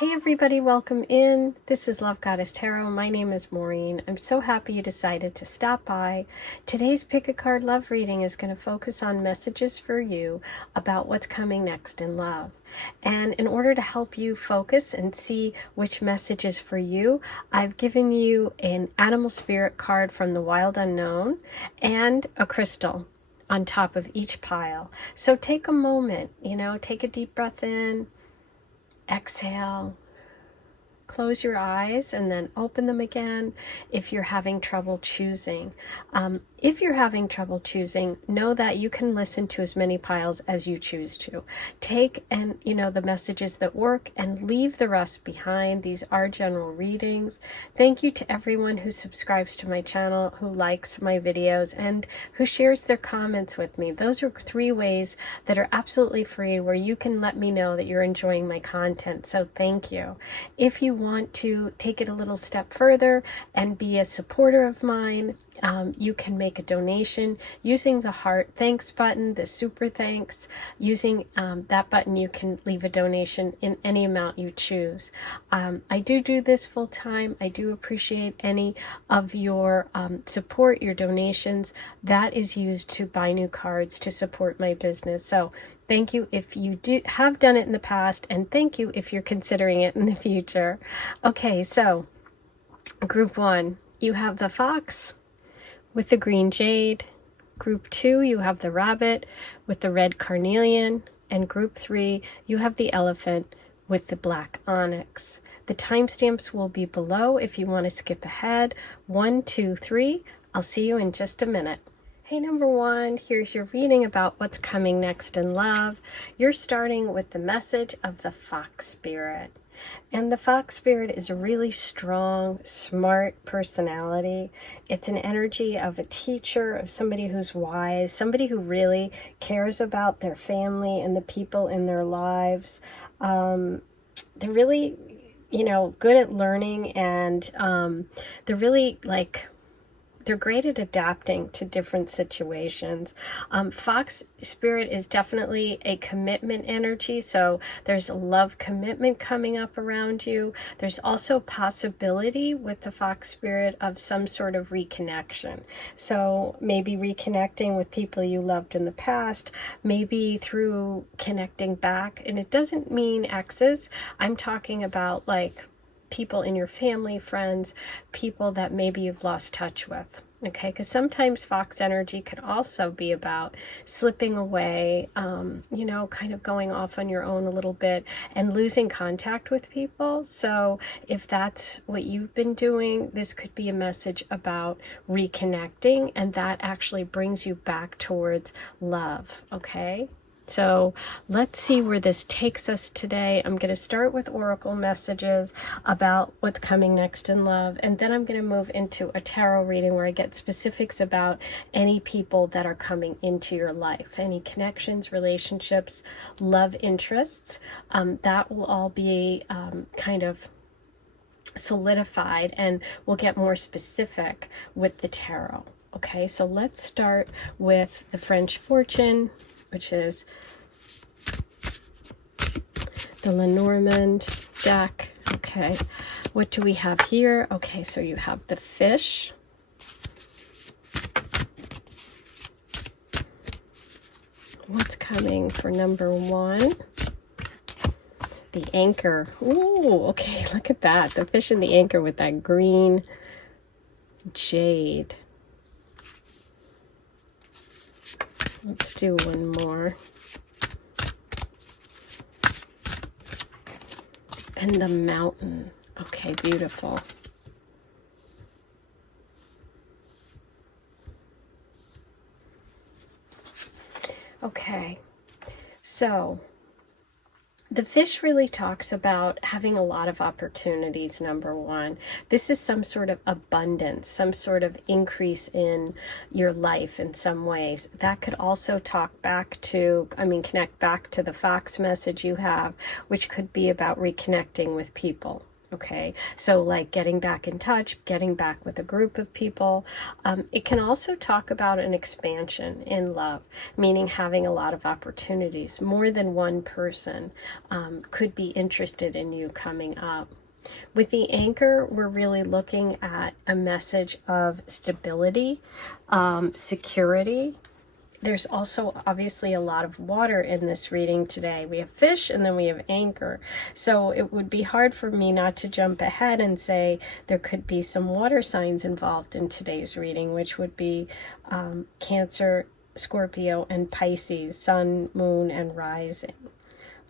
Hey everybody, welcome in. This is Love Goddess Tarot. My name is Maureen. I'm so happy you decided to stop by. Today's Pick a Card Love reading is going to focus on messages for you about what's coming next in love. And in order to help you focus and see which message is for you, I've given you an animal spirit card from the Wild Unknown and a crystal on top of each pile. So take a moment, take a deep breath in. Exhale, close your eyes and then open them again if you're having trouble choosing. If you're having trouble choosing, know that you can listen to as many piles as you choose to. Take the messages that work and leave the rest behind. These are general readings. Thank you to everyone who subscribes to my channel, who likes my videos, and who shares their comments with me. Those are 3 ways that are absolutely free where you can let me know that you're enjoying my content. So thank you. If you want to take it a little step further and be a supporter of mine, you can make a donation using the heart thanks button, the super thanks. Using that button, you can leave a donation in any amount you choose. I do this full time. I do appreciate any of your support, your donations. That is used to buy new cards to support my business. So thank you if you have done it in the past, and thank you if you're considering it in the future. Okay, so group 1, you have the fox with the green jade. Group 2, you have the rabbit with the red carnelian. And group 3, you have the elephant with the black onyx. The timestamps will be below if you want to skip ahead. 1, 2, 3. I'll see you in just a minute. Hey, number 1, here's your reading about what's coming next in love. You're starting with the message of the fox spirit. And the fox spirit is a really strong, smart personality. It's an energy of a teacher, of somebody who's wise, somebody who really cares about their family and the people in their lives. They're really, good at learning, and they're really they're great at adapting to different situations. Fox spirit is definitely a commitment energy, so there's a love commitment coming up around you. There's also possibility with the fox spirit of some sort of reconnection. So maybe reconnecting with people you loved in the past, maybe through connecting back. And it doesn't mean exes. I'm talking about people in your family, friends, people that maybe you've lost touch with. Okay, because sometimes fox energy could also be about slipping away, kind of going off on your own a little bit and losing contact with people. So if that's what you've been doing, this could be a message about reconnecting, and that actually brings you back towards love. Okay. So let's see where this takes us today. I'm going to start with oracle messages about what's coming next in love, and then I'm going to move into a tarot reading where I get specifics about any people that are coming into your life, any connections, relationships, love interests. That will all be kind of solidified, and we'll get more specific with the tarot. Okay, so let's start with the French Fortune, which is the Lenormand deck. Okay, what do we have here? Okay, so you have the fish, what's coming for number 1? The anchor. Ooh, okay, look at that. The fish and the anchor with that green jade. Let's do one more. And the mountain. Okay, beautiful. Okay, so the fish really talks about having a lot of opportunities, number 1. This is some sort of abundance, some sort of increase in your life in some ways. That could also connect back to the fox message you have, which could be about reconnecting with people. Okay, so like getting back in touch, getting back with a group of people. It can also talk about an expansion in love, meaning having a lot of opportunities. More than one person could be interested in you coming up. With the anchor, we're really looking at a message of stability, security. There's also obviously a lot of water in this reading today. We have fish and then we have anchor. So it would be hard for me not to jump ahead and say there could be some water signs involved in today's reading, which would be Cancer, Scorpio, and Pisces, Sun, Moon, and Rising.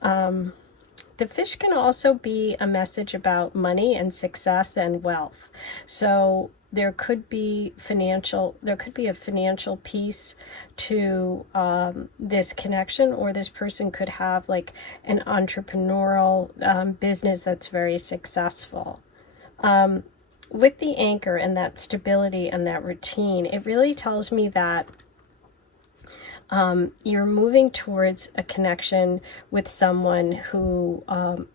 The fish can also be a message about money and success and wealth. So there could be a financial piece to this connection, or this person could have like an entrepreneurial business that's very successful. With the anchor and that stability and that routine, it really tells me that you're moving towards a connection with someone who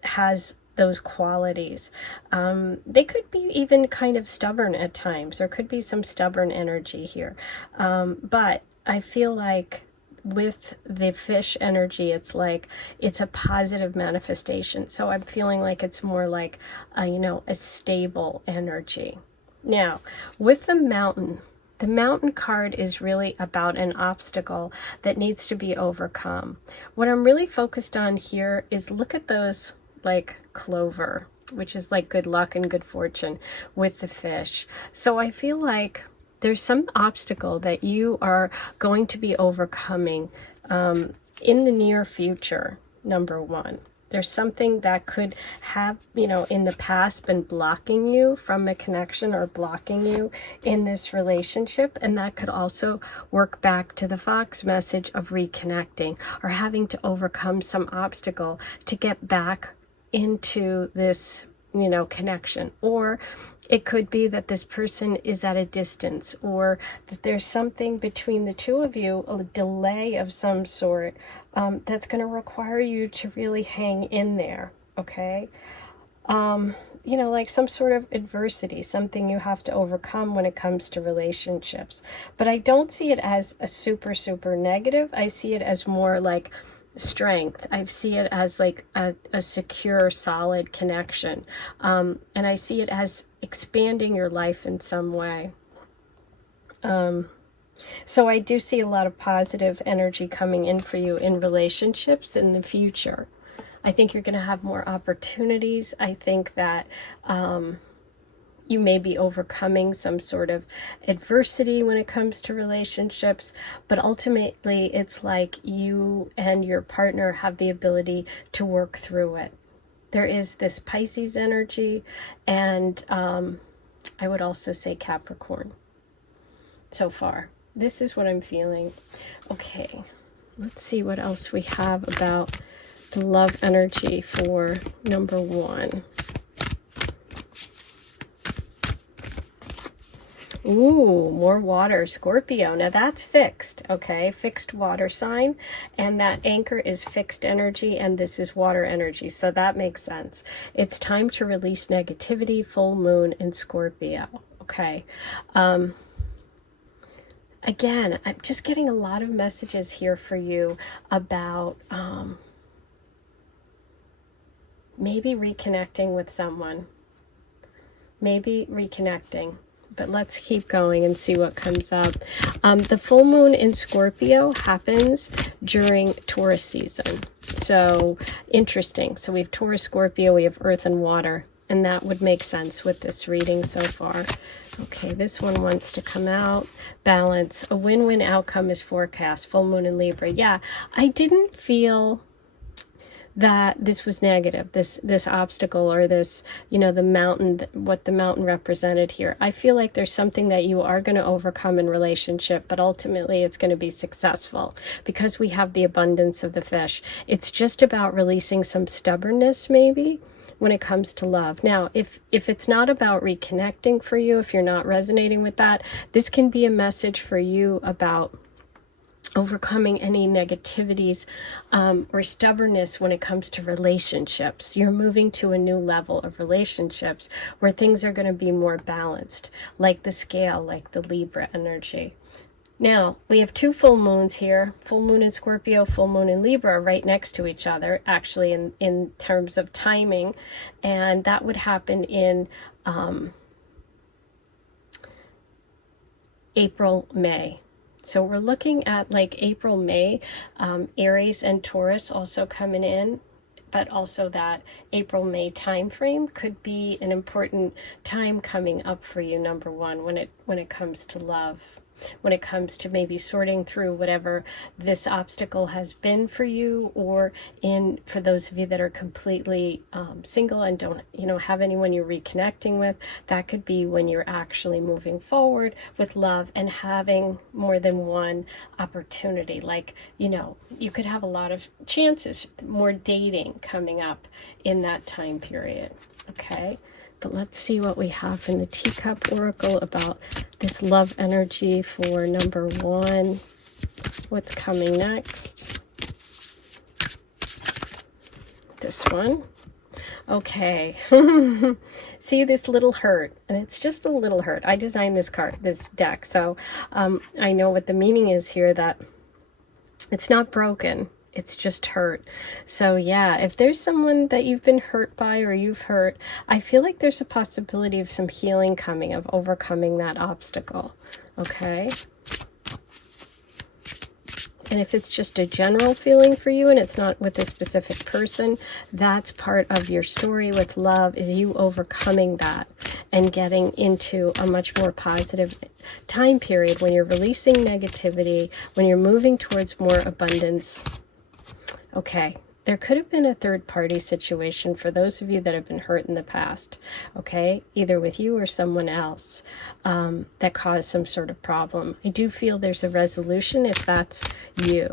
has those qualities. They could be even kind of stubborn at times. There could be some stubborn energy here. But I feel like with the fish energy, it's like it's a positive manifestation. So I'm feeling like it's more like, a stable energy. Now, with the mountain card is really about an obstacle that needs to be overcome. What I'm really focused on here is look at those like clover, which is like good luck and good fortune with the fish. So I feel like there's some obstacle that you are going to be overcoming in the near future, number one. There's something that could have, in the past been blocking you from a connection or blocking you in this relationship. And that could also work back to the Fox message of reconnecting or having to overcome some obstacle to get back into this, connection. Or it could be that this person is at a distance, or that there's something between the two of you, a delay of some sort, that's going to require you to really hang in there, okay? Like some sort of adversity, something you have to overcome when it comes to relationships. But I don't see it as a super, super negative. I see it as more like strength. I see it as like a secure, solid connection. And I see it as expanding your life in some way. So I do see a lot of positive energy coming in for you in relationships in the future. I think you're going to have more opportunities. I think that you may be overcoming some sort of adversity when it comes to relationships, but ultimately it's like you and your partner have the ability to work through it. There is this Pisces energy, and I would also say Capricorn so far. This is what I'm feeling. Okay, let's see what else we have about the love energy for number one. Ooh, more water, Scorpio. Now that's fixed, okay? Fixed water sign. And that anchor is fixed energy, and this is water energy. So that makes sense. It's time to release negativity, full moon in Scorpio, okay? Again, I'm just getting a lot of messages here for you about maybe reconnecting with someone. Maybe reconnecting. But let's keep going and see what comes up. The full moon in Scorpio happens during Taurus season. So interesting. So we have Taurus, Scorpio, we have earth and water. And that would make sense with this reading so far. Okay, this one wants to come out. Balance. A win-win outcome is forecast. Full moon in Libra. Yeah, I didn't feel that this was negative, this obstacle, or this, the mountain, what the mountain represented here. I feel like there's something that you are going to overcome in relationship, but ultimately it's going to be successful because we have the abundance of the fish. It's just about releasing some stubbornness maybe when it comes to love. Now, if it's not about reconnecting for you, if you're not resonating with that, this can be a message for you about overcoming any negativities or stubbornness when it comes to relationships. You're moving to a new level of relationships where things are going to be more balanced, like the scale, like the Libra energy. Now, we have 2 full moons here, full moon in Scorpio, full moon in Libra, right next to each other, actually, in terms of timing. And that would happen in April, May. So we're looking at like April, May, Aries and Taurus also coming in. But also that April-May time frame could be an important time coming up for you, number one, when it comes to love, when it comes to maybe sorting through whatever this obstacle has been for you, or for those of you that are completely single and don't have anyone you're reconnecting with, that could be when you're actually moving forward with love and having more than one opportunity. Like, you could have a lot of chances, more dating coming up in that time period. Okay. But let's see what we have in the Teacup Oracle about this love energy for number 1. What's coming next? This one. Okay. See this little hurt, and it's just a little hurt. I designed this deck, so I know what the meaning is here, that it's not broken. It's just hurt. So yeah, if there's someone that you've been hurt by or you've hurt, I feel like there's a possibility of some healing coming, of overcoming that obstacle. Okay? And if it's just a general feeling for you and it's not with a specific person, that's part of your story with love, is you overcoming that and getting into a much more positive time period when you're releasing negativity, when you're moving towards more abundance. Okay, there could have been a third-party situation for those of you that have been hurt in the past, okay, either with you or someone else that caused some sort of problem. I do feel there's a resolution if that's you,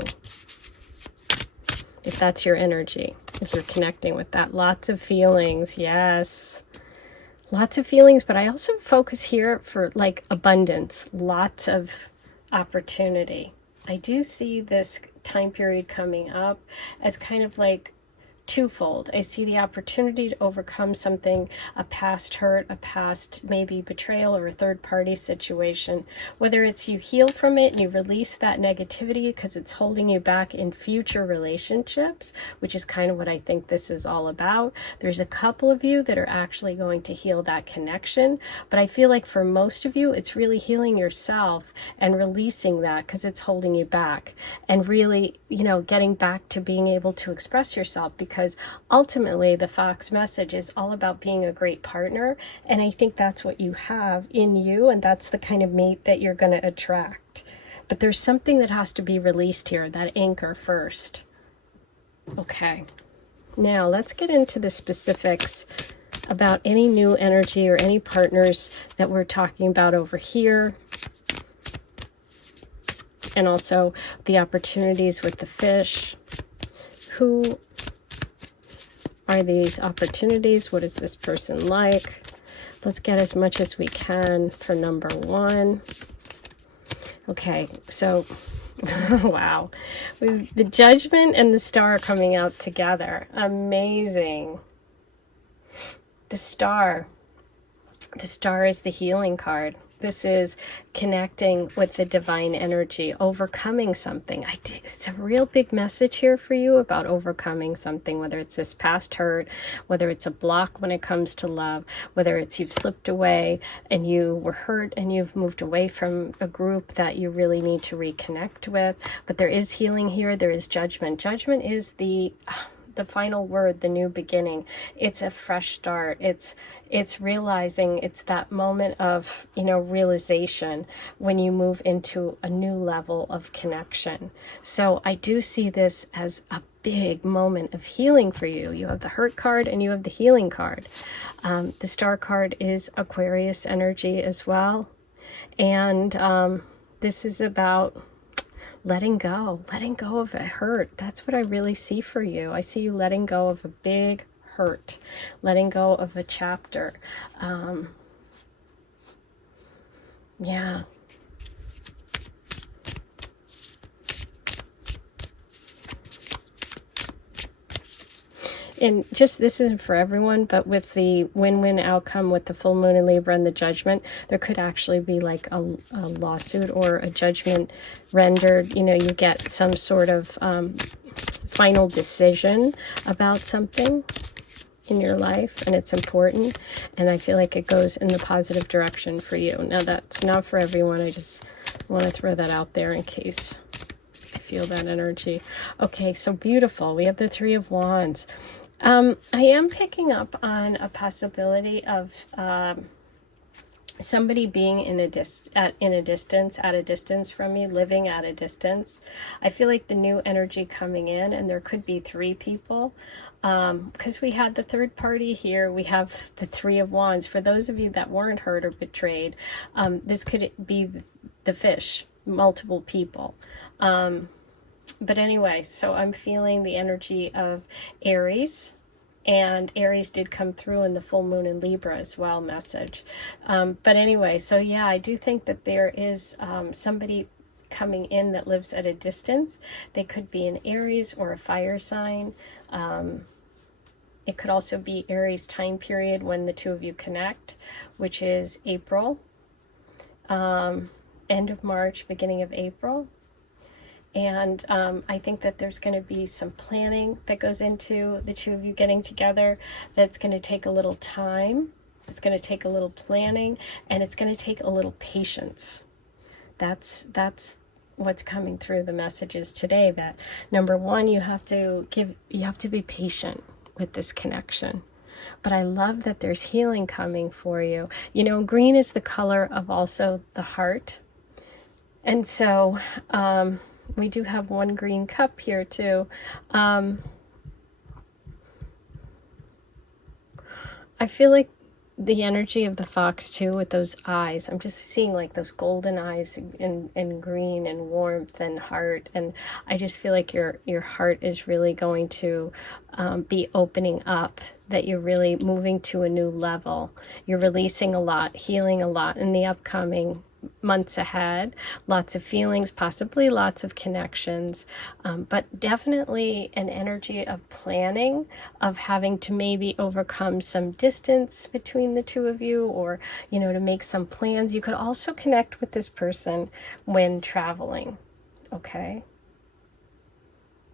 if that's your energy, if you're connecting with that. Lots of feelings, yes. Lots of feelings, but I also focus here for like abundance, lots of opportunity. I do see this time period coming up as kind of like twofold. I see the opportunity to overcome something, a past hurt, a past maybe betrayal or a third-party situation. Whether it's you heal from it and you release that negativity because it's holding you back in future relationships, which is kind of what I think this is all about. There's a couple of you that are actually going to heal that connection, but I feel like for most of you, it's really healing yourself and releasing that because it's holding you back, and really, getting back to being able to express yourself, because ultimately the Fox message is all about being a great partner, and I think that's what you have in you, and that's the kind of mate that you're going to attract. But there's something that has to be released here, that anchor first. Okay, now let's get into the specifics about any new energy or any partners that we're talking about over here, and also the opportunities with the fish. Who are these opportunities? What is this person like? Let's get as much as we can for number 1. Okay, so wow, the Judgment and the Star coming out together. Amazing. The Star is the healing card. This is connecting with the divine energy, overcoming something. It's a real big message here for you about overcoming something, whether it's this past hurt, whether it's a block when it comes to love, whether it's you've slipped away and you were hurt and you've moved away from a group that you really need to reconnect with. But there is healing here. There is judgment. Judgment is the final word, the new beginning. It's a fresh start. It's realizing, it's that moment of, realization when you move into a new level of connection. So I do see this as a big moment of healing for you. You have the hurt card and you have the healing card. The Star card is Aquarius energy as well. And this is about letting go of a hurt. That's what I really see for you. I see you letting go of a big hurt, letting go of a chapter. Yeah. and just, this isn't for everyone, but with the win-win outcome with the full moon in Libra and the judgment, there could actually be like a lawsuit or a judgment rendered. You know, you get some sort of final decision about something in your life, and it's important, and I feel like it goes in the positive direction for you. Now, that's not for everyone. I just want to throw that out there in case I feel that energy. Okay, so beautiful. We have the Three of Wands. I am picking up on a possibility of somebody being at a distance from you, living at a distance. I feel like the new energy coming in, and there could be three people, because we had the third party here. We have the Three of Wands. For those of you that weren't hurt or betrayed, this could be the fish, multiple people. But anyway, so I'm feeling the energy of Aries. And Aries did come through in the full moon in Libra as well message. But anyway, so yeah, I do think that there is somebody coming in that lives at a distance. They could be an Aries or a fire sign. It could also be Aries time period when the two of you connect, which is April, end of March, beginning of April. And I think that there's going to be some planning that goes into the two of you getting together. That's going to take a little time. It's going to take a little planning, and it's going to take a little patience. That's what's coming through the messages today. That number one, you have to be patient with this connection. But I love that there's healing coming for you. You know, green is the color of also the heart, and so we do have one green cup here too. I feel like the energy of the fox too, with those eyes. I'm just seeing like those golden eyes and green and warmth and heart. And I just feel like your heart is really going to be opening up, that you're really moving to a new level. You're releasing a lot, healing a lot in the upcoming months ahead. Lots of feelings, possibly lots of connections, but definitely an energy of planning, of having to maybe overcome some distance between the two of you, or, you know, to make some plans. You could also connect with this person when traveling. Okay.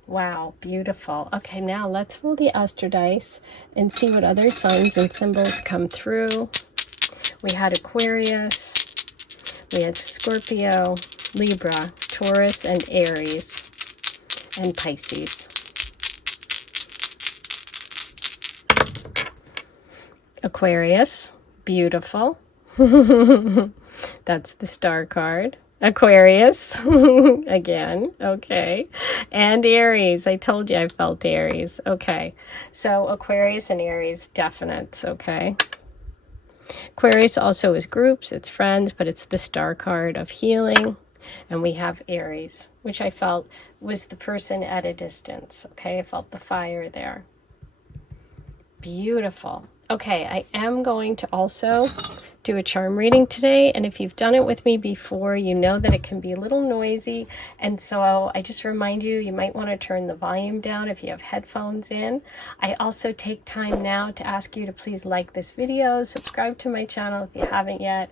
Wow, beautiful. Okay, now let's roll the Astro dice and see what other signs and symbols come through. We had Aquarius, we had Scorpio, Libra, Taurus, and Aries, and Pisces. Aquarius, beautiful. That's the star card. Aquarius, again, okay. And Aries, I told you I felt Aries. Okay, so Aquarius and Aries, definites, okay. Aquarius also is groups, it's friends, but it's the star card of healing. And we have Aries, which I felt was the person at a distance. Okay, I felt the fire there. Beautiful. Okay, I am going to also do a charm reading today, and if you've done it with me before, you know that it can be a little noisy, and so I just remind you, you might want to turn the volume down if you have headphones in. I also take time now to ask you to please like this video, subscribe to my channel if you haven't yet.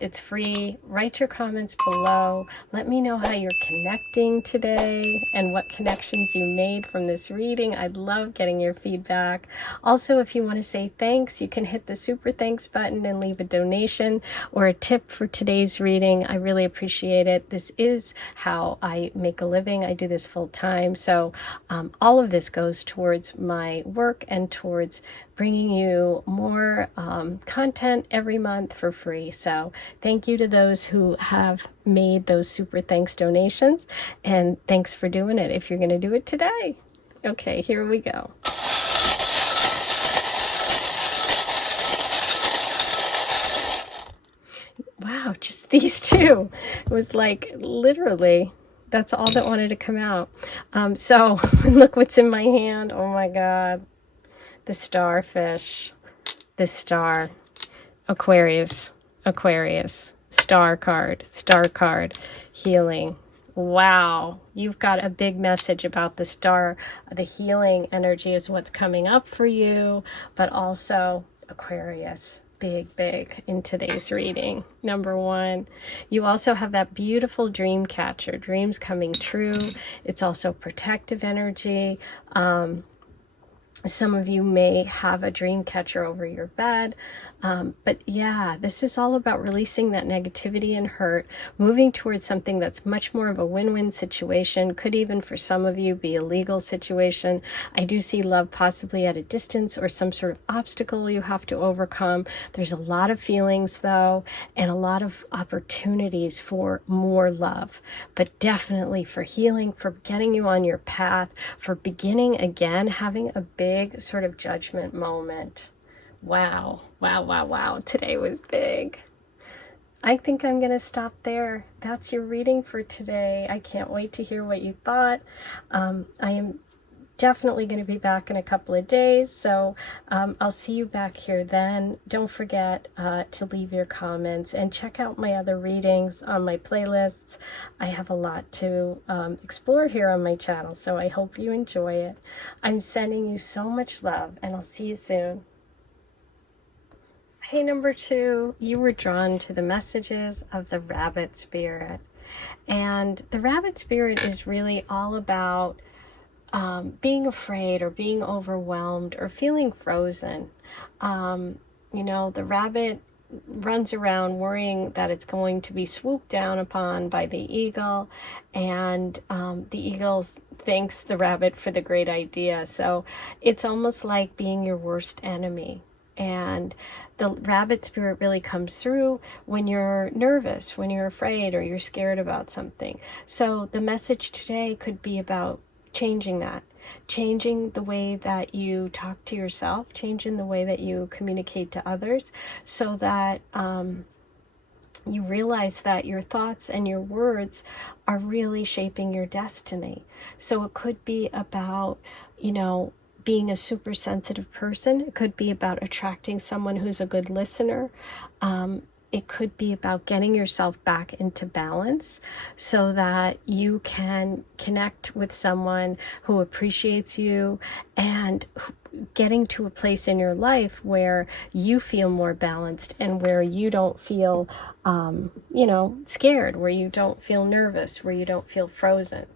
It's free. Write your comments below. Let me know how you're connecting today and what connections you made from this reading. I'd love getting your feedback. Also, if you want to say thanks, you can hit the super thanks button and leave a donation or a tip for today's reading. I really appreciate it. This is how I make a living. I do this full time. So all of this goes towards my work and towards bringing you more content every month for free. So thank you to those who have made those super thanks donations, and thanks for doing it if you're going to do it today. Okay, here we go. Wow, just these two. It was like literally, that's all that wanted to come out. So look what's in my hand. Oh my God. The starfish, the star, Aquarius, Aquarius, star card, healing. wow, you've got a big message about the star. The healing energy is what's coming up for you, but also Aquarius. Big in today's reading. Number one, you also have that beautiful dream catcher, dreams coming true. It's also protective energy. Some of you may have a dream catcher over your bed. But yeah, this is all about releasing that negativity and hurt, moving towards something that's much more of a win-win situation. Could even for some of you be a legal situation. I do see love possibly at a distance or some sort of obstacle you have to overcome. There's a lot of feelings though, and a lot of opportunities for more love, but definitely for healing, for getting you on your path, for beginning again, having a big sort of judgment moment. Wow. Today was big. I think I'm going to stop there. That's your reading for today. I can't wait to hear what you thought. I am definitely going to be back in a couple of days, so I'll see you back here then. Don't forget to leave your comments and check out my other readings on my playlists. I have a lot to explore here on my channel, so I hope you enjoy it. I'm sending you so much love, and I'll see you soon. Hey, number two, you were drawn to the messages of the rabbit spirit. And the rabbit spirit is really all about being afraid or being overwhelmed or feeling frozen. You know, the rabbit runs around worrying that it's going to be swooped down upon by the eagle, and the eagle thanks the rabbit for the great idea. So it's almost like being your worst enemy. And the rabbit spirit really comes through when you're nervous, when you're afraid, or you're scared about something. So the message today could be about changing that, changing the way that you talk to yourself, changing the way that you communicate to others, so that you realize that your thoughts and your words are really shaping your destiny. So it could be about, you know, being a super sensitive person. It could be about attracting someone who's a good listener. It could be about getting yourself back into balance so that you can connect with someone who appreciates you, and getting to a place in your life where you feel more balanced and where you don't feel, you know, scared, where you don't feel nervous, where you don't feel frozen.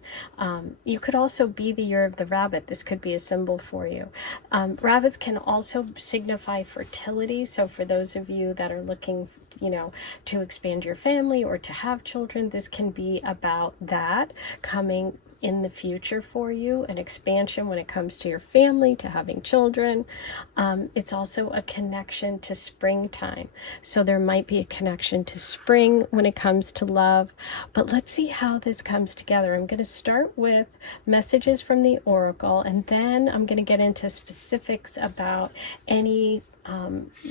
You could also be the year of the rabbit. This could be a symbol for you. Rabbits can also signify fertility. So for those of you that are looking, you know, to expand your family or to have children, this can be about that coming in the future for you, an expansion when it comes to your family, to having children. It's also a connection to springtime. So there might be a connection to spring when it comes to love. But let's see how this comes together. I'm going to start with messages from the oracle, and then I'm going to get into specifics about any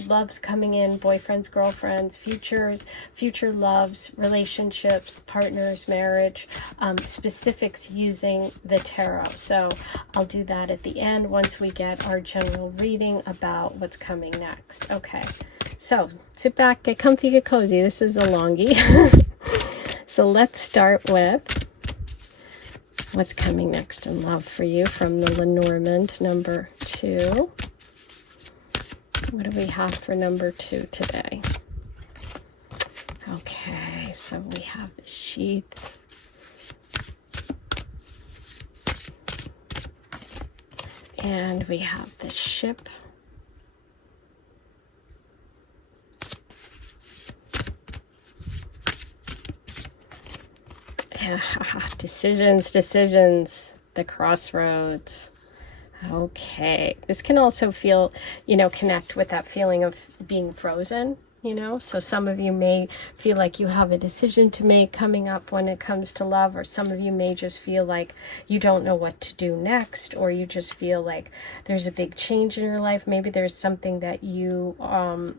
loves coming in, boyfriends, girlfriends, future loves, relationships, partners, marriage, specifics using the tarot. So I'll do that at the end once we get our general reading about what's coming next. Okay, so sit back, get comfy, get cozy. This is a longie. So let's start with what's coming next in love for you from the Lenormand number 2. What do we have for number 2 today? Okay, so we have the sheath. And we have the ship. Decisions, the crossroads. Okay, this can also feel, you know, connect with that feeling of being frozen, you know. So some of you may feel like you have a decision to make coming up when it comes to love, or some of you may just feel like you don't know what to do next, or you just feel like there's a big change in your life. Maybe there's something that you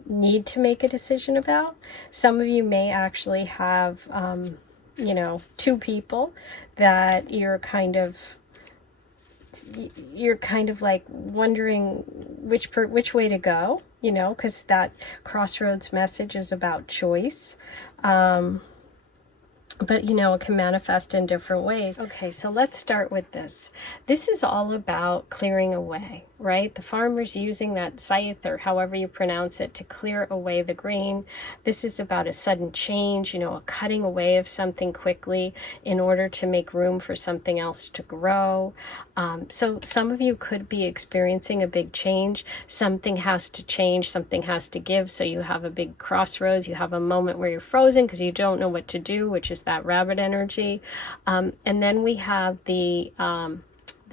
need to make a decision about. Some of you may actually have, you know, 2 people that you're kind of like wondering which way to go, you know, because that crossroads message is about choice. but you know, it can manifest in different ways. Okay, so let's start with this. This is all about clearing away, right? The farmer's using that scythe, or however you pronounce it, to clear away the grain. This is about a sudden change, you know, a cutting away of something quickly in order to make room for something else to grow. So some of you could be experiencing a big change. Something has to change, something has to give. So you have a big crossroads, you have a moment where you're frozen because you don't know what to do, which is that rabbit energy. And then we have the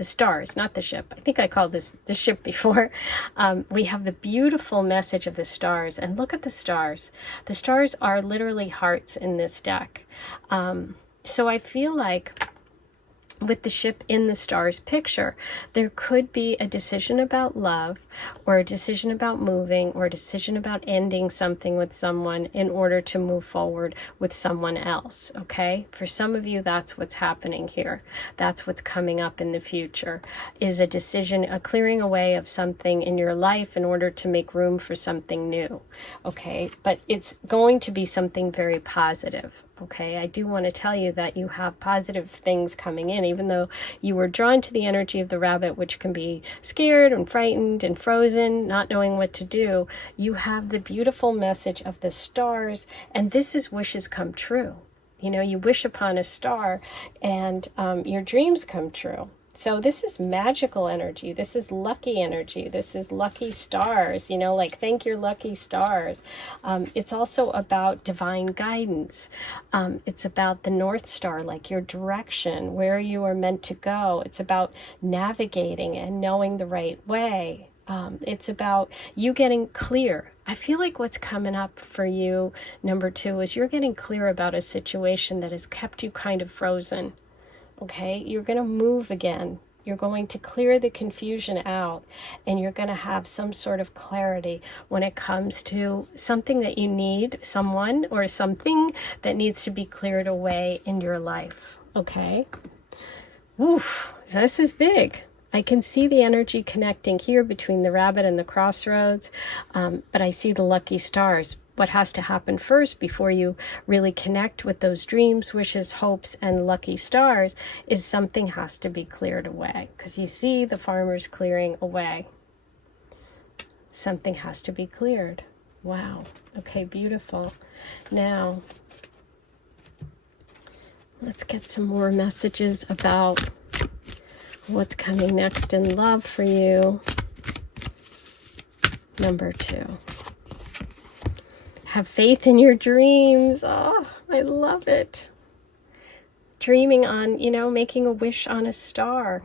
stars, not the ship. I think I called this the ship before. We have the beautiful message of the stars, and look at the stars. The stars are literally hearts in this deck. So I feel like with the ship in the stars picture, there could be a decision about love, or a decision about moving, or a decision about ending something with someone in order to move forward with someone else. Okay, for some of you, that's what's happening here. That's what's coming up in the future, is a decision, a clearing away of something in your life in order to make room for something new. Okay, but it's going to be something very positive. Okay, I do want to tell you that you have positive things coming in, even though you were drawn to the energy of the rabbit, which can be scared and frightened and frozen, not knowing what to do. You have the beautiful message of the stars, and this is wishes come true. You know, you wish upon a star and your dreams come true. So this is magical energy. This is lucky energy. This is lucky stars, you know, like thank your lucky stars. It's also about divine guidance. It's about the North Star, like your direction, where you are meant to go. It's about navigating and knowing the right way. It's about you getting clear. I feel like what's coming up for you, number 2, is you're getting clear about a situation that has kept you kind of frozen. Okay, you're going to move again. You're going to clear the confusion out, and you're going to have some sort of clarity when it comes to something that you need, someone or something that needs to be cleared away in your life. Okay. Oof, this is big. I can see the energy connecting here between the rabbit and the crossroads, but I see the lucky stars. What has to happen first before you really connect with those dreams, wishes, hopes, and lucky stars is something has to be cleared away. Because you see the farmers clearing away. Something has to be cleared. Wow. Okay, beautiful. Now, let's get some more messages about what's coming next in love for you. Number 2. Have faith in your dreams. Oh, I love it. Dreaming on, you know, making a wish on a star.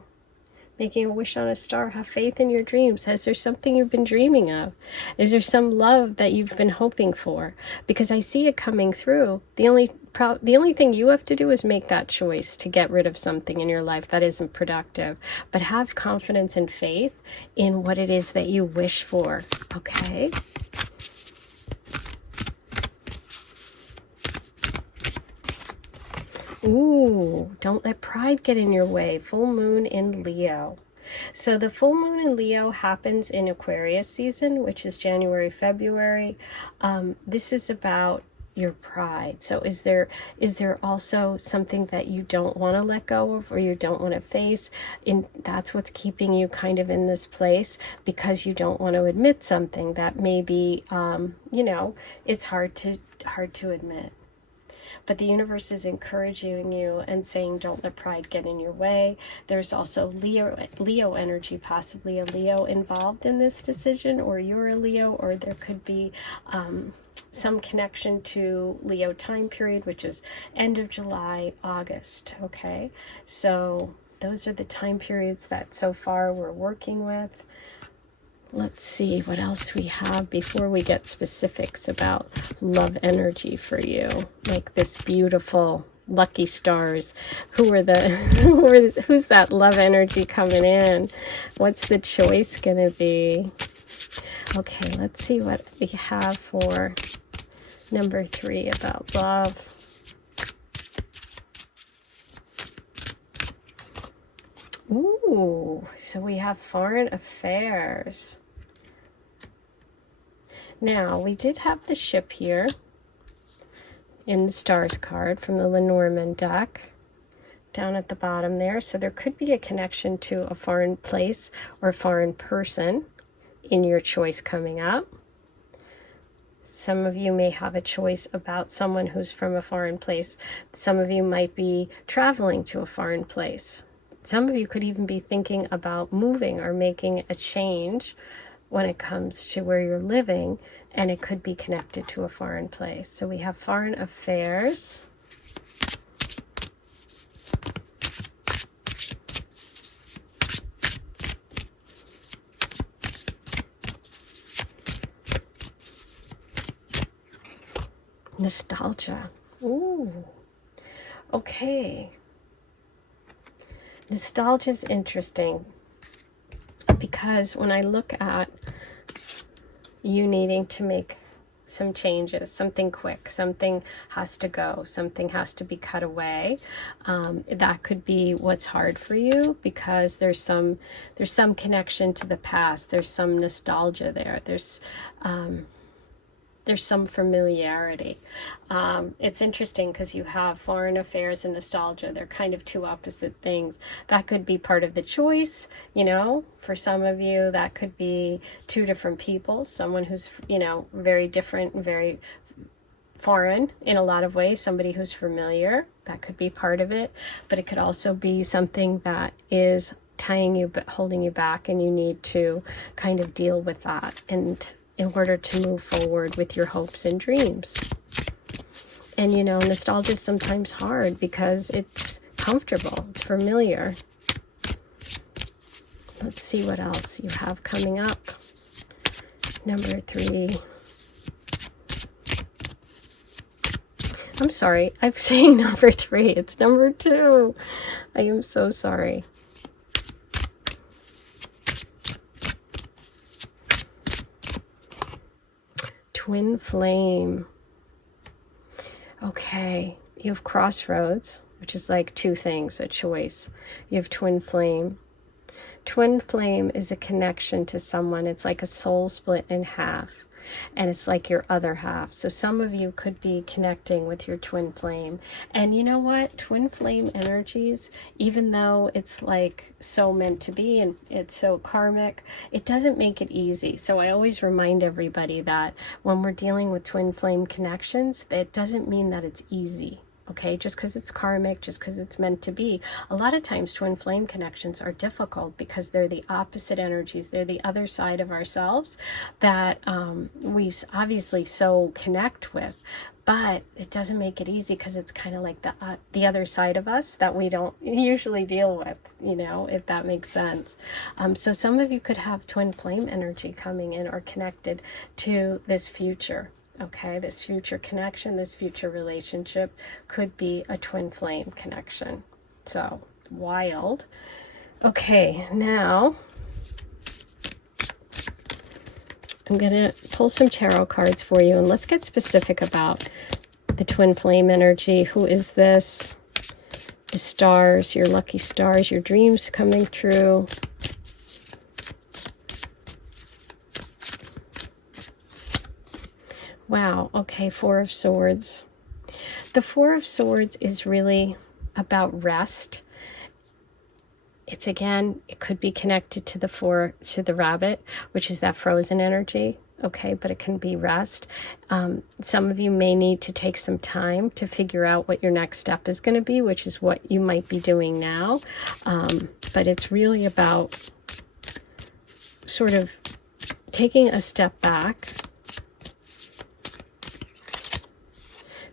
Making a wish on a star. Have faith in your dreams. Is there something you've been dreaming of? Is there some love that you've been hoping for? Because I see it coming through. The only thing you have to do is make that choice to get rid of something in your life that isn't productive. But have confidence and faith in what it is that you wish for. Okay? Ooh, don't let pride get in your way. Full moon in Leo. So the full moon in Leo happens in Aquarius season, which is January, February. This is about your pride. So is there also something that you don't want to let go of, or you don't want to face? And that's what's keeping you kind of in this place, because you don't want to admit something that maybe, you know, it's hard to admit. But the universe is encouraging you and saying, don't let pride get in your way. There's also Leo energy, possibly a Leo involved in this decision, or you're a Leo, or there could be some connection to Leo time period, which is end of July, August. Okay, so those are the time periods that so far we're working with. Let's see what else we have before we get specifics about love energy for you. Like this beautiful lucky stars. Who's that love energy coming in? What's the choice going to be? Okay, let's see what we have for number 3 about love. Ooh, so we have foreign affairs. Now, we did have the ship here. in the Stars card from the Lenormand deck down at the bottom there. So there could be a connection to a foreign place or a foreign person in your choice coming up. Some of you may have a choice about someone who's from a foreign place. Some of you might be traveling to a foreign place. Some of you could even be thinking about moving or making a change when it comes to where you're living, and it could be connected to a foreign place. So we have foreign affairs. Nostalgia. Ooh. Okay. Nostalgia is interesting because when I look at you needing to make some changes, something quick, something has to go, something has to be cut away, that could be what's hard for you, because there's some connection to the past, there's some nostalgia there, there's some familiarity. It's interesting because you have foreign affairs and nostalgia. They're kind of two opposite things. That could be part of the choice, you know, for some of you. That could be two different people, someone who's, you know, very different and very foreign in a lot of ways, somebody who's familiar. That could be part of it, but it could also be something that is tying you, but holding you back, and you need to kind of deal with that and in order to move forward with your hopes and dreams. And you know, nostalgia is sometimes hard because it's comfortable, it's familiar. Let's see what else you have coming up. Number 3. I'm sorry, I'm saying number 3. It's number 2. I am so sorry. Twin flame. Okay, you have crossroads, which is like two things, a choice. You have twin flame. Twin flame is a connection to someone. It's like a soul split in half, and it's like your other half. So some of you could be connecting with your twin flame. And you know what? Twin flame energies, even though it's like so meant to be and it's so karmic, it doesn't make it easy. So I always remind everybody that when we're dealing with twin flame connections, that doesn't mean that it's easy. Okay, just because it's karmic, just because it's meant to be. A lot of times twin flame connections are difficult because they're the opposite energies. They're the other side of ourselves that we obviously so connect with. But it doesn't make it easy because it's kind of like the other side of us that we don't usually deal with, you know, if that makes sense. So some of you could have twin flame energy coming in or connected to this future. Okay, this future connection, this future relationship could be a twin flame connection. So, wild. Okay, now I'm going to pull some tarot cards for you, and let's get specific about the twin flame energy. Who is this? The stars, your lucky stars, your dreams coming true. Wow, okay, 4 of Swords. The 4 of Swords is really about rest. It's again, it could be connected to the rabbit, which is that frozen energy, okay, but it can be rest. Some of you may need to take some time to figure out what your next step is going to be, which is what you might be doing now. But it's really about sort of taking a step back.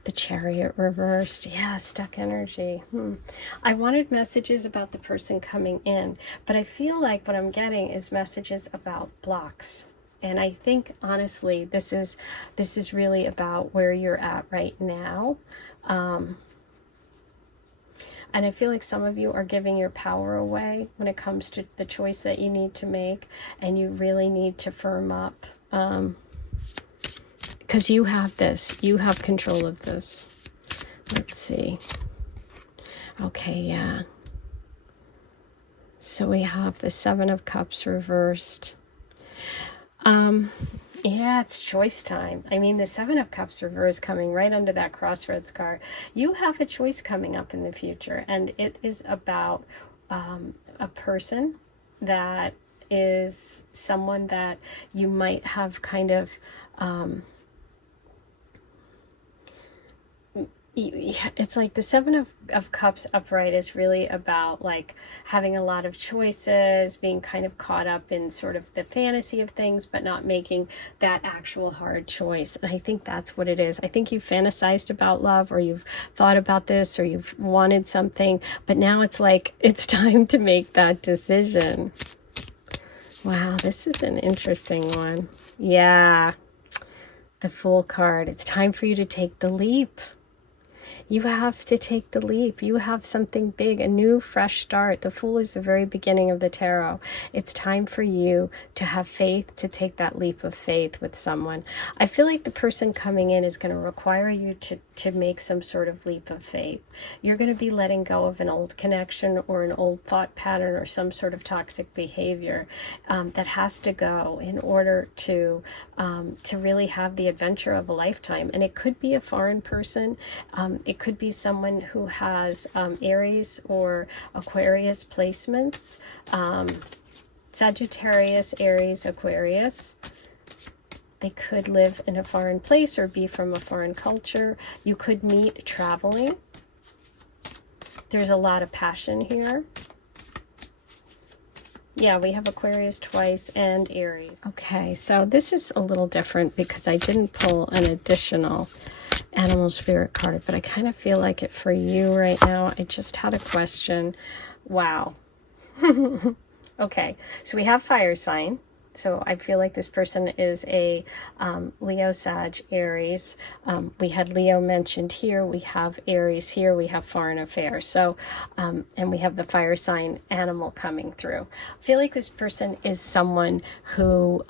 The Chariot reversed. Yeah, stuck energy. I wanted messages about the person coming in, but I feel like what I'm getting is messages about blocks. And I think, honestly, this is really about where you're at right now. And I feel like some of you are giving your power away when it comes to the choice that you need to make, and you really need to firm up. Because you have this. You have control of this. Let's see. Okay, yeah. So we have the 7 of Cups reversed. Yeah, it's choice time. I mean, the Seven of Cups reverse coming right under that crossroads card. You have a choice coming up in the future, and it is about a person that is someone that you might have kind of it's like the Seven of Cups upright is really about like having a lot of choices, being kind of caught up in sort of the fantasy of things, but not making that actual hard choice. And I think that's what it is. I think you've fantasized about love, or you've thought about this, or you've wanted something, but now it's like it's time to make that decision. Wow, this is an interesting one. Yeah, the Fool card. It's time for you to take the leap. You have to take the leap. You have something big, a new, fresh start. The Fool is the very beginning of the tarot. It's time for you to have faith, to take that leap of faith with someone. I feel like the person coming in is going to require you to make some sort of leap of faith. You're going to be letting go of an old connection or an old thought pattern or some sort of toxic behavior that has to go in order to really have the adventure of a lifetime. And it could be a foreign person. It could be someone who has Aries or Aquarius placements, Sagittarius, Aries, Aquarius. They could live in a foreign place or be from a foreign culture. You could meet traveling. There's a lot of passion here. Yeah, we have Aquarius twice and Aries. Okay, so this is a little different because I didn't pull an additional animal spirit card, but I kind of feel like it for you right now. I just had a question. Wow. Okay, so we have fire sign. So I feel like this person is a Leo, Sag, Aries. We had Leo mentioned here. We have Aries here. We have foreign affairs. So, and we have the fire sign animal coming through. I feel like this person is someone who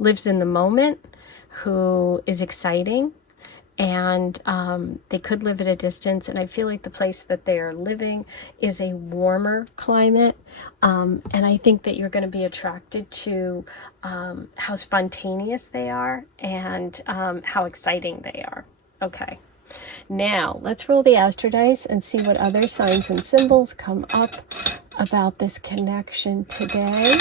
lives in the moment, who is exciting, and they could live at a distance, and I feel like the place that they are living is a warmer climate, and I think that you're going to be attracted to how spontaneous they are and how exciting they are. Okay, now let's roll the astro dice and see what other signs and symbols come up about this connection today.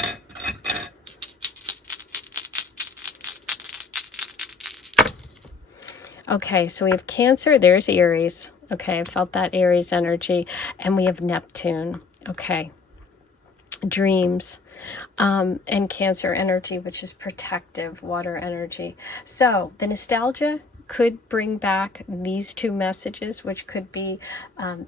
Okay, so we have Cancer, there's Aries. Okay, I felt that Aries energy. And we have Neptune. Okay, dreams and Cancer energy, which is protective, water energy. So the nostalgia could bring back these two messages, which could be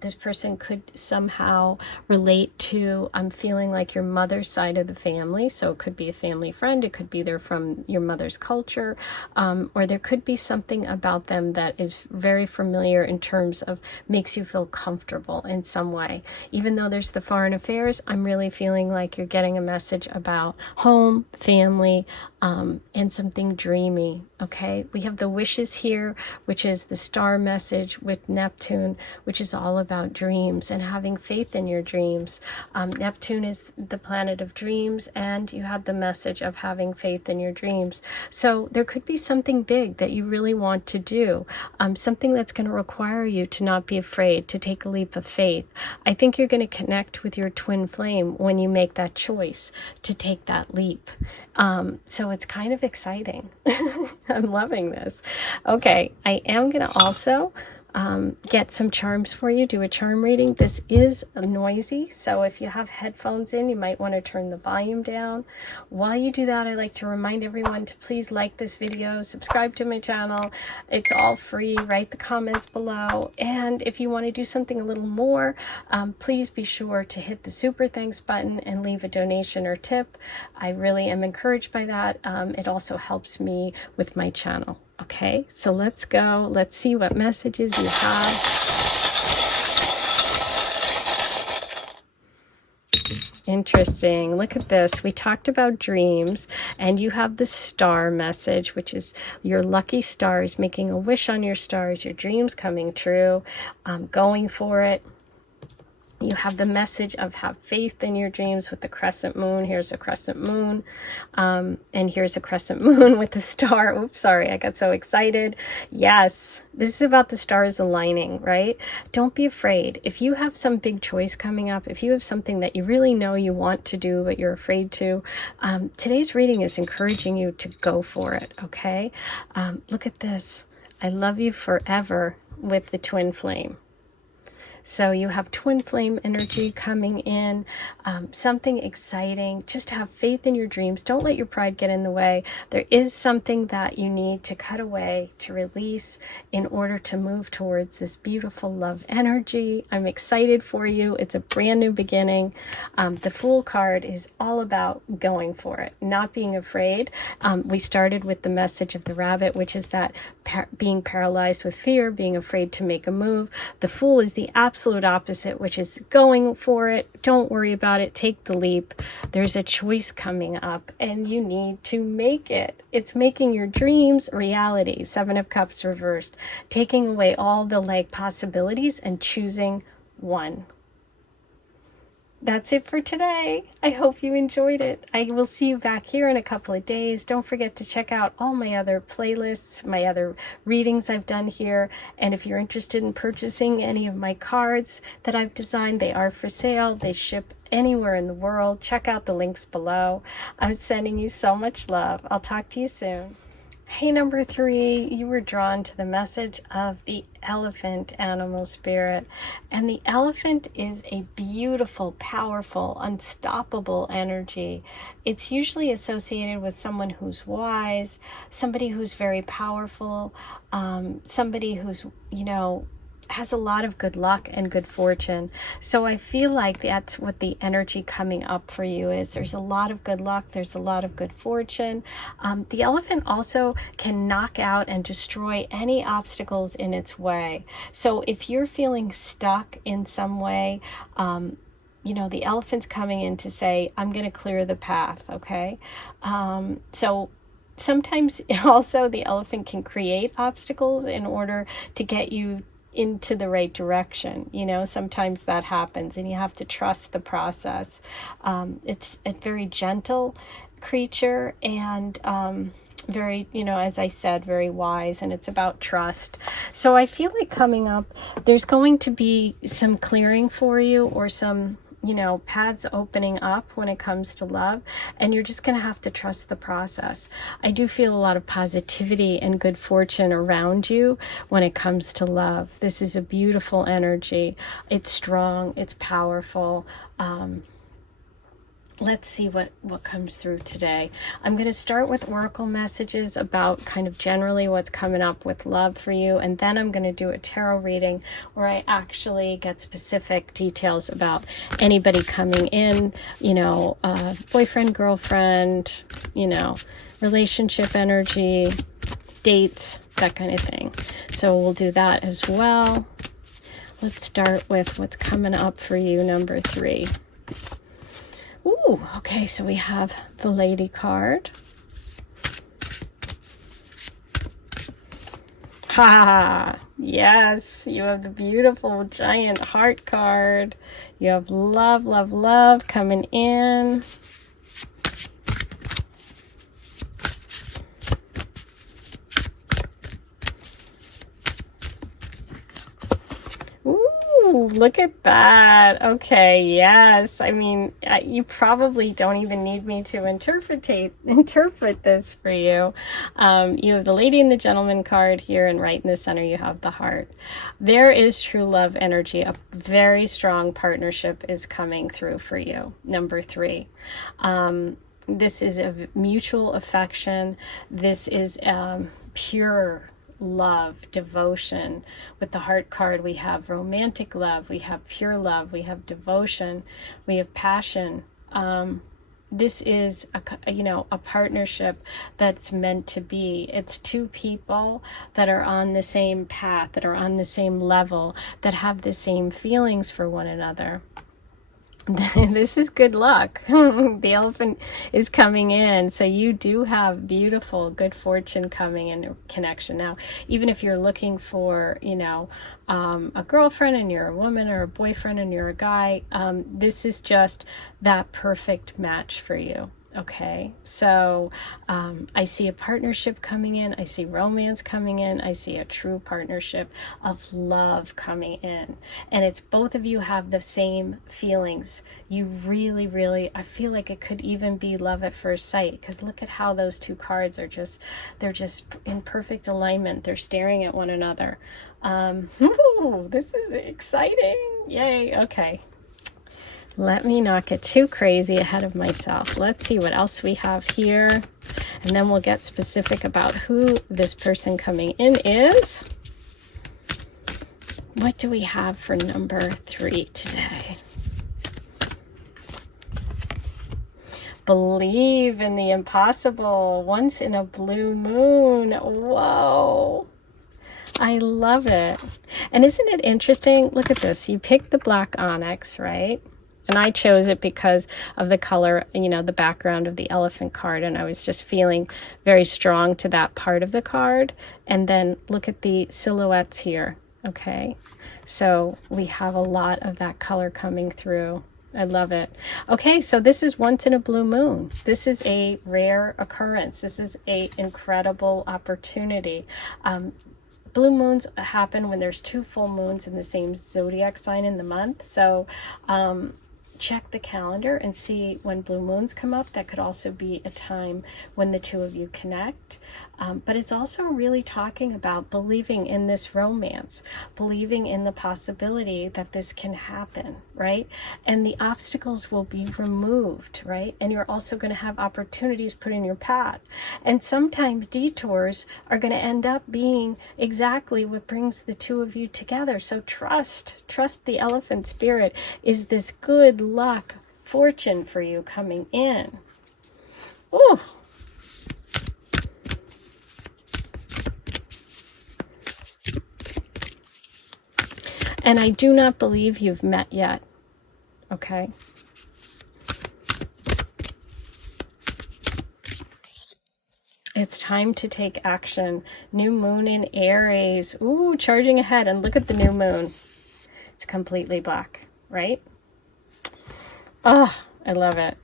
this person could somehow relate to I'm feeling like your mother's side of the family. So it could be a family friend, it could be they're from your mother's culture, or there could be something about them that is very familiar in terms of makes you feel comfortable in some way. Even though there's the foreign affairs, I'm really feeling like you're getting a message about home, family, and something dreamy. Okay, we have the wishes here, which is the star message with Neptune, which is all about dreams and having faith in your dreams. Neptune is the planet of dreams, and you have the message of having faith in your dreams. So there could be something big that you really want to do, something that's going to require you to not be afraid, to take a leap of faith. I think you're going to connect with your twin flame when you make that choice to take that leap. So it's kind of exciting. I'm loving this. Okay, I am going to also get some charms for you, do a charm reading. This is noisy, so if you have headphones in, you might want to turn the volume down. While you do that, I like to remind everyone to please like this video, subscribe to my channel. It's all free. Write the comments below, and if you want to do something a little more, please be sure to hit the super thanks button and leave a donation or tip. I really am encouraged by that. It also helps me with my channel. Okay, so let's go. Let's see what messages you have. Interesting. Look at this. We talked about dreams, and you have the star message, which is your lucky stars, making a wish on your stars, your dreams coming true, going for it. You have the message of have faith in your dreams with the crescent moon. Here's a crescent moon. And here's a crescent moon with the star. Oops, sorry, I got so excited. Yes, this is about the stars aligning, right? Don't be afraid. If you have some big choice coming up, if you have something that you really know you want to do, but you're afraid to, today's reading is encouraging you to go for it, okay? Look at this. I love you forever with the twin flame. So you have twin flame energy coming in, something exciting. Just have faith in your dreams. Don't let your pride get in the way. There is something that you need to cut away, to release in order to move towards this beautiful love energy. I'm excited for you. It's a brand new beginning. The Fool card is all about going for it, not being afraid. We started with the message of the rabbit, which is that being paralyzed with fear, being afraid to make a move. The Fool is the absolute opposite, which is going for it. Don't worry about it. Take the leap. There's a choice coming up and you need to make it. It's making your dreams reality. Seven of Cups reversed. Taking away all the possibilities and choosing one. That's it for today. I hope you enjoyed it. I will see you back here in a couple of days. Don't forget to check out all my other playlists, my other readings I've done here. And if you're interested in purchasing any of my cards that I've designed, they are for sale. They ship anywhere in the world. Check out the links below. I'm sending you so much love. I'll talk to you soon. Hey, number 3, you were drawn to the message of the elephant animal spirit. And the elephant is a beautiful, powerful, unstoppable energy. It's usually associated with someone who's wise, somebody who's very powerful, somebody who's, has a lot of good luck and good fortune. So I feel like that's what the energy coming up for you is. There's a lot of good luck. There's a lot of good fortune. The elephant also can knock out and destroy any obstacles in its way. So if you're feeling stuck in some way, the elephant's coming in to say, I'm going to clear the path. Okay. So sometimes also the elephant can create obstacles in order to get you into the right direction. Sometimes that happens and you have to trust the process. It's a very gentle creature and very, as I said, very wise, and it's about trust. So I feel like coming up, there's going to be some clearing for you or some paths opening up when it comes to love, and you're just going to have to trust the process. I do feel a lot of positivity and good fortune around you when it comes to love. This is a beautiful energy. It's strong, it's powerful. Let's see what comes through today. I'm going to start with oracle messages about kind of generally what's coming up with love for you, and then I'm going to do a tarot reading where I actually get specific details about anybody coming in, boyfriend, girlfriend, relationship energy, dates, that kind of thing. So we'll do that as well. Let's start with what's coming up for you, number 3. Ooh, okay, so we have the Lady card. Ha! Yes, you have the beautiful giant heart card. You have love, love, love coming in. Look at that. Okay, yes. I mean, you probably don't even need me to interpret this for you. You have the Lady and the Gentleman card here, and right in the center you have the heart. There is true love energy. A very strong partnership is coming through for you, number 3. This is a mutual affection. This is pure love, devotion. With the heart card, we have romantic love, we have pure love, we have devotion, we have passion. This is a partnership that's meant to be. It's two people that are on the same path, that are on the same level, that have the same feelings for one another. This is good luck. The elephant is coming in. So you do have beautiful, good fortune coming in connection. Now, even if you're looking for, a girlfriend and you're a woman, or a boyfriend and you're a guy, this is just that perfect match for you. Okay, so I see a partnership coming in. I see romance coming in. I see a true partnership of love coming in. And it's both of you have the same feelings. You really, really, I feel like it could even be love at first sight, because look at how those two cards are they're just in perfect alignment. They're staring at one another. Ooh, this is exciting. Yay. Okay. Let me not get too crazy ahead of myself. Let's see what else we have here. And then we'll get specific about who this person coming in is. What do we have for number 3 today? Believe in the impossible. Once in a blue moon. Whoa. I love it. And isn't it interesting? Look at this. You picked the black onyx, right? And I chose it because of the color, the background of the elephant card. And I was just feeling very strong to that part of the card. And then look at the silhouettes here. Okay. So we have a lot of that color coming through. I love it. Okay. So this is once in a blue moon. This is a rare occurrence. This is an incredible opportunity. Blue moons happen when there's 2 full moons in the same zodiac sign in the month. So, check the calendar and see when blue moons come up. That could also be a time when the two of you connect. But it's also really talking about believing in this romance, believing in the possibility that this can happen, right? And the obstacles will be removed, right? And you're also going to have opportunities put in your path. And sometimes detours are going to end up being exactly what brings the two of you together. So trust the elephant spirit is this good luck, fortune for you coming in. Ooh. And I do not believe you've met yet. Okay. It's time to take action. New moon in Aries. Ooh, charging ahead. And look at the new moon. It's completely black, right? Oh, I love it.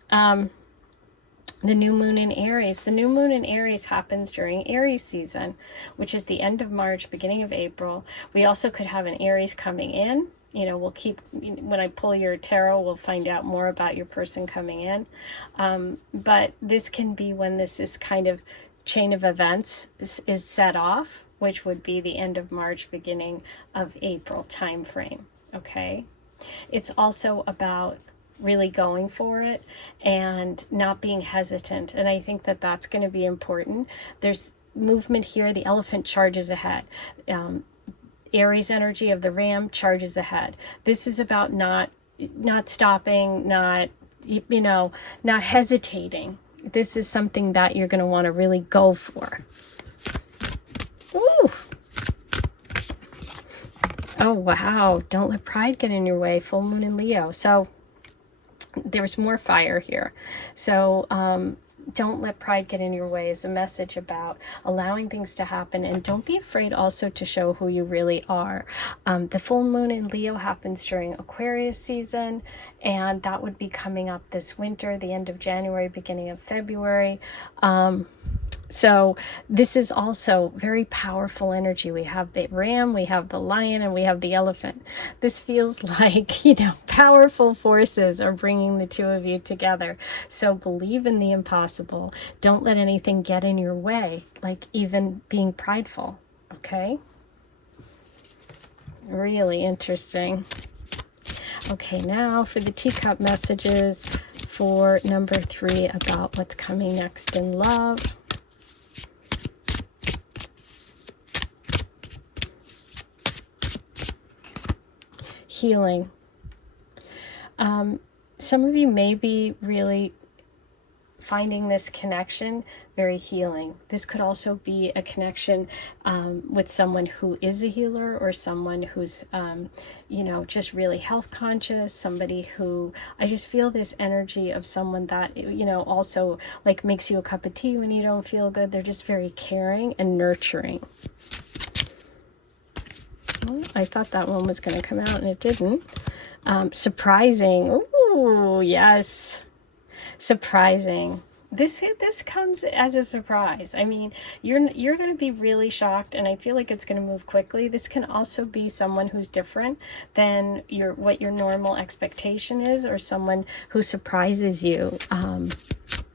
The new moon in Aries. The new moon in Aries happens during Aries season, which is the end of March, beginning of April. We also could have an Aries coming in. We'll keep, when I pull your tarot, we'll find out more about your person coming in. But this can be when this is kind of chain of events is set off, which would be the end of March, beginning of April time frame. Okay. It's also about really going for it and not being hesitant. And I think that that's going to be important. There's movement here. The elephant charges ahead. Aries energy of the ram charges ahead. This is about not stopping, not hesitating. This is something that you're going to want to really go for. Ooh. Oh, wow. Don't let pride get in your way. Full moon in Leo. So there's more fire here. So don't let pride get in your way is a message about allowing things to happen. And don't be afraid also to show who you really are. The full moon in Leo happens during Aquarius season, and that would be coming up this winter, the end of January, beginning of February. So this is also very powerful energy. We have the ram, we have the lion, and we have the elephant. This feels like, powerful forces are bringing the two of you together. So believe in the impossible. Don't let anything get in your way, like even being prideful. Okay? Really interesting. Okay, now for the teacup messages for number 3 about what's coming next in love. Healing. Some of you may be really finding this connection very healing. This could also be a connection with someone who is a healer, or someone who's, you know, just really health conscious, somebody who, I just feel this energy of someone that, you know, also like makes you a cup of tea when you don't feel good. They're just very caring and nurturing. Well, I thought that one was going to come out and it didn't. Surprising. Ooh, yes. Surprising. This comes as a surprise. I mean, you're going to be really shocked, and I feel like it's going to move quickly. This can also be someone who's different than what your normal expectation is, or someone who surprises you.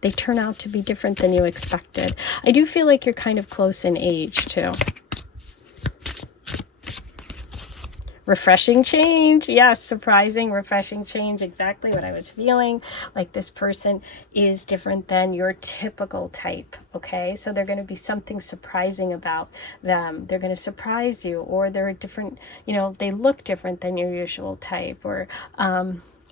They turn out to be different than you expected. I do feel like you're kind of close in age too. Refreshing change. Yes, surprising, refreshing change. Exactly what I was feeling. Like this person is different than your typical type. Okay, so they're going to be something surprising about them. They're going to surprise you, or they're a different, you know, they look different than your usual type, or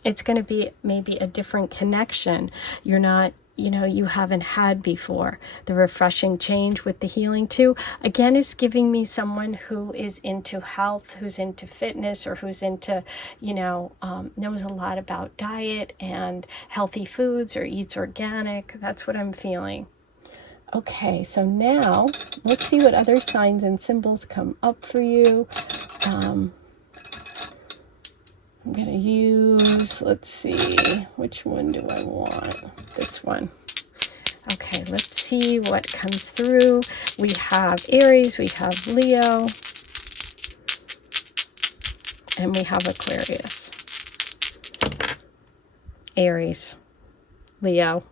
it's going to be maybe a different connection. You're not, you know, you haven't had before. The refreshing change with the healing too, again, is giving me someone who is into health, who's into fitness, or who's into, you know, knows a lot about diet and healthy foods, or eats organic. That's what I'm feeling. Okay, so now let's see what other signs and symbols come up for you. I'm going to use, let's see, which one do I want? This one. Okay, let's see what comes through. We have Aries, we have Leo, and we have Aquarius. Aries, Leo.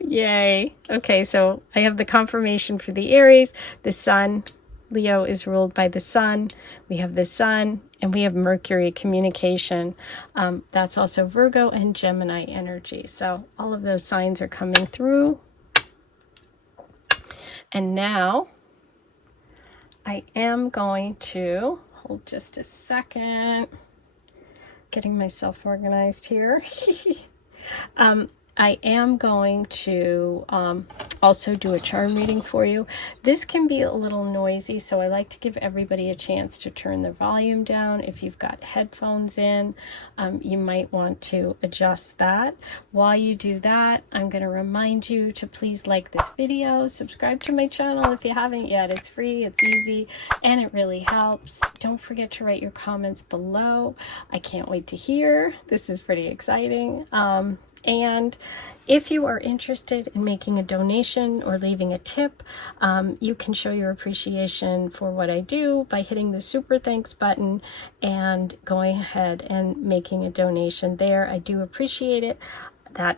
Yay. Okay, so I have the confirmation for the Aries, the Sun. Leo is ruled by the Sun. We have the Sun, and we have Mercury, communication. That's also Virgo and Gemini energy. So all of those signs are coming through. And now I am going to hold just a second, getting myself organized here. I am going to also do a charm reading for you. This can be a little noisy, so I like to give everybody a chance to turn the volume down. If you've got headphones in, you might want to adjust that. While you do that, I'm going to remind you to please like this video, subscribe to my channel if you haven't yet. It's free, it's easy, and it really helps. Don't forget to write your comments below. I can't wait to hear. This is pretty exciting. And if you are interested in making a donation or leaving a tip, you can show your appreciation for what I do by hitting the super thanks button and going ahead and making a donation there. I do appreciate it.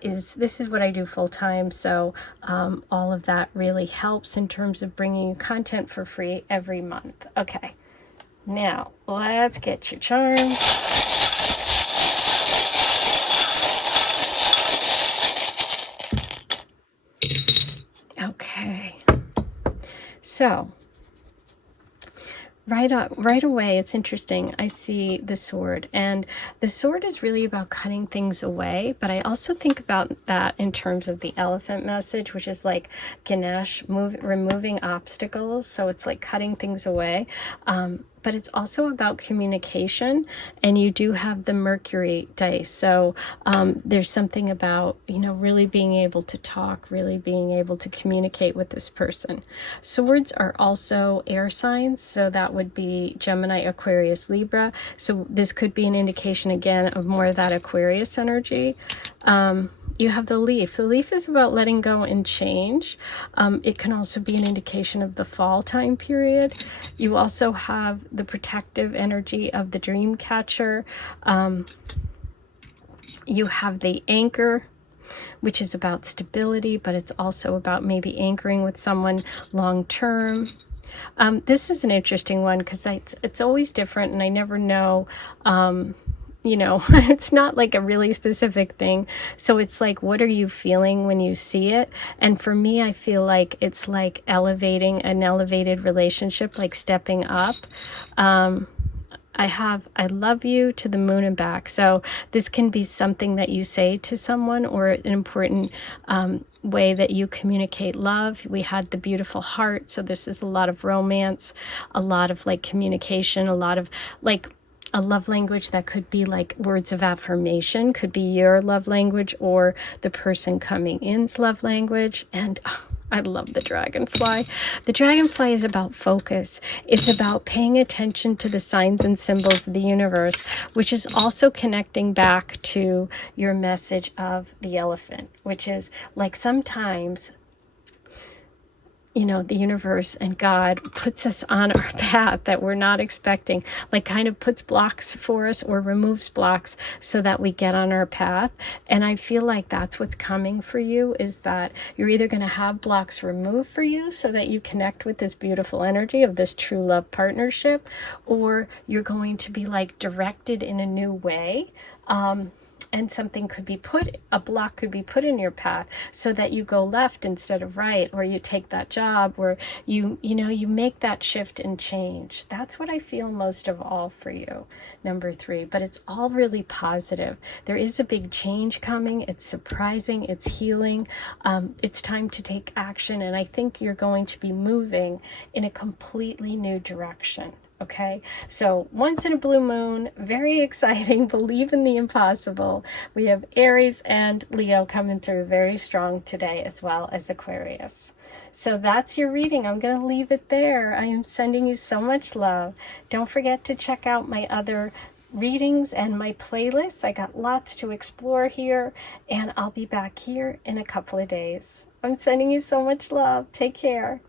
This is what I do full time, so all of that really helps in terms of bringing you content for free every month. Okay, now let's get your charms. Okay, so right away, it's interesting. I see the sword, and the sword is really about cutting things away, but I also think about that in terms of the elephant message, which is like Ganesh removing obstacles. So it's like cutting things away. But it's also about communication, and you do have the Mercury dice. So there's something about, you know, really being able to talk, really being able to communicate with this person. Swords are also air signs, so that would be Gemini, Aquarius, Libra. So this could be an indication again of more of that Aquarius energy. You have the leaf. The leaf is about letting go and change. It can also be an indication of the fall time period. You also have the protective energy of the dream catcher. You have the anchor, which is about stability, but it's also about maybe anchoring with someone long term. This is an interesting one because it's always different, and I never know. You know, it's not like a really specific thing. So it's like, what are you feeling when you see it? And for me, I feel like it's like elevating an elevated relationship, like stepping up. I love you to the moon and back. So this can be something that you say to someone, or an important way that you communicate love. We had the beautiful heart. So this is a lot of romance, a lot of like communication, a lot of like a love language that could be like words of affirmation, could be your love language or the person coming in's love language. And I love the dragonfly. The dragonfly is about focus. It's about paying attention to the signs and symbols of the universe, which is also connecting back to your message of the elephant, which is like sometimes, you know, the universe and God puts us on our path that we're not expecting, like kind of puts blocks for us or removes blocks so that we get on our path. And I feel like that's what's coming for you, is that you're either going to have blocks removed for you so that you connect with this beautiful energy of this true love partnership, or you're going to be like directed in a new way. And something could be a block could be put in your path so that you go left instead of right, or you take that job, or you make that shift and change. That's what I feel most of all for you, number 3. But it's all really positive. There is a big change coming. It's surprising. It's healing. It's time to take action. And I think you're going to be moving in a completely new direction. Okay, so once in a blue moon, very exciting. Believe in the impossible. We have Aries and Leo coming through very strong today, as well as Aquarius. So that's your reading. I'm going to leave it there. I am sending you so much love. Don't forget to check out my other readings and my playlists. I got lots to explore here, and I'll be back here in a couple of days. I'm sending you so much love. Take care.